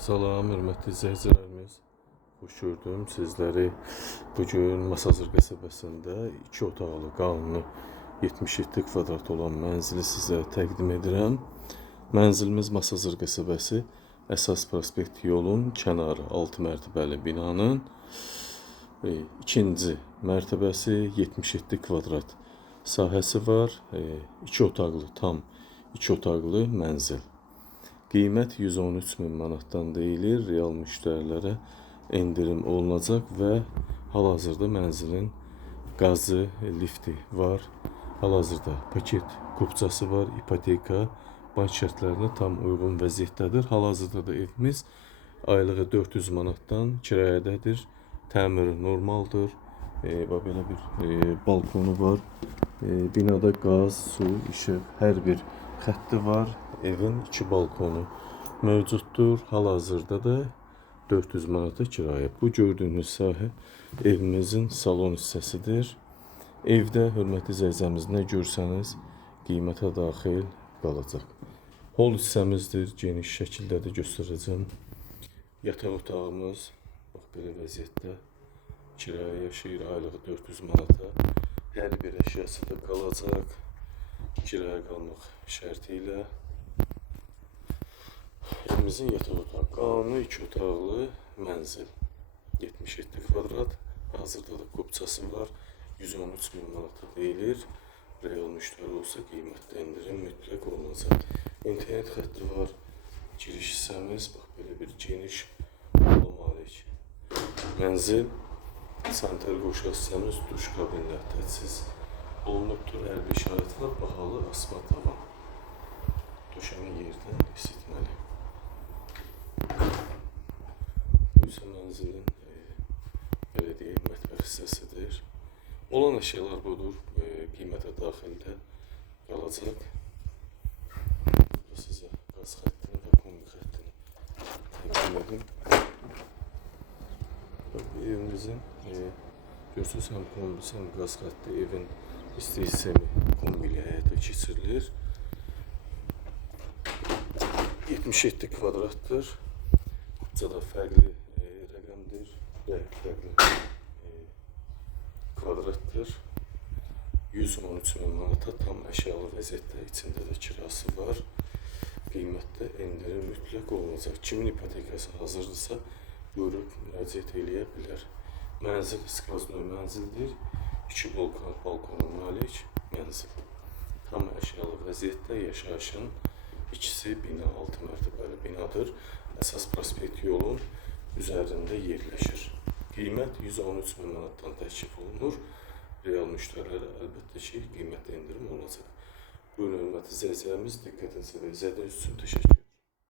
Salam, hörmətli izləyicilərimiz. Xoş gördüm sizləri. Bugün Masazır qəsəbəsində 2 otaqlı qanuni 77 kvadrat olan mənzili sizə təqdim edirəm. Mənzilimiz Masazır qəsəbəsi əsas prospekt yolun kənarı 6 mərtəbəli binanın ikinci mərtəbəsi 77 kvadrat sahəsi var. 2 otaqlı, tam 2 otaqlı mənzil. Qiymət 113 min manatdan deyilir. Real müştərilərə endirim olunacaq və hal-hazırda mənzilin qazı, lifti var. Hal-hazırda paket kupçası var, ipoteka, bank şərtlərinə tam uyğun vəziyyətdədir. Hal-hazırda da evimiz aylığı 400 manatdan kirayədədir. Təmiri normaldır. Belə bir balkonu var. Binada qaz, su, işıq, hər bir xətti var. Evin 2 balkonu mövcuddur. Hal-hazırda da 400 manata kirayə. Bu gördüyünüz sahə evimizin salon hissəsidir. Evdə hörmətli izləyicimiz nə görsəniz qiymətə daxil qalacaq. Hol hissəmizdir. Geniş şəkildə də göstərəcəm. Yataq otağımız bax belə vəziyyətdə kirayə yaşayır. Aylığı 400 manata. Hər bir əşyası da qalacaq. Kirayə qalmaq şərti ilə. Evimizin yataq otağı qanuni 2 otaqlı mənzil. 77 kvadrat. Hazırda da kupçası var. 113 min manata deyilir. Real müştəri olsa qiymətdə endirim mütləq olunacaq. İnternet xətti var. Giriş hissəmiz bax belə bir geniş ola malik. Mənzil sanitar qoşa hissəmiz duş kabinlər təchiz olunubdur. Hər bir şərait var. Bahalı asfalt tavan. Döşəmə yerdən isitməli. Bu isə mənzilin belediyə mətbəx hissəsidir. Olan əşyalar budur. Qiymətə daxildə qalacaq. Burada sizə qaz xəttini və kombi xəttini təqdim edim. Evimizin görsünüz həm kombisi, həm qaz xətti evin isti hissəmi kombi ilə həyata keçirilir. 77 kvadratdır. Kupçada fərqli rəqəmdir. Fərqli kvadratdır. 113 min manata tam əşyalı vəziyyətdə içində də kirası var. Qiymətdə endirim mütləq olacaq. Kimin ipotekası hazırdırsa buyurub müraciət eləyə bilər. Mənzil skvaznoy mənzildir. 2 balkona malik mənzil. Tam əşyalı vəziyyətdə yaşayışın ikisi bina 6 mərtəbəli binadır. Əsas prospekt yolun üzərində yerləşir. Qiymət 113 min manatdan təklif olunur. Real müştərilərə əlbəttə ki, qiymətdə endirim olacaq. Buyurun, hörmətli izləyicilərimiz, diqqətinizə və izlədiyiniz üçün təşəkkür.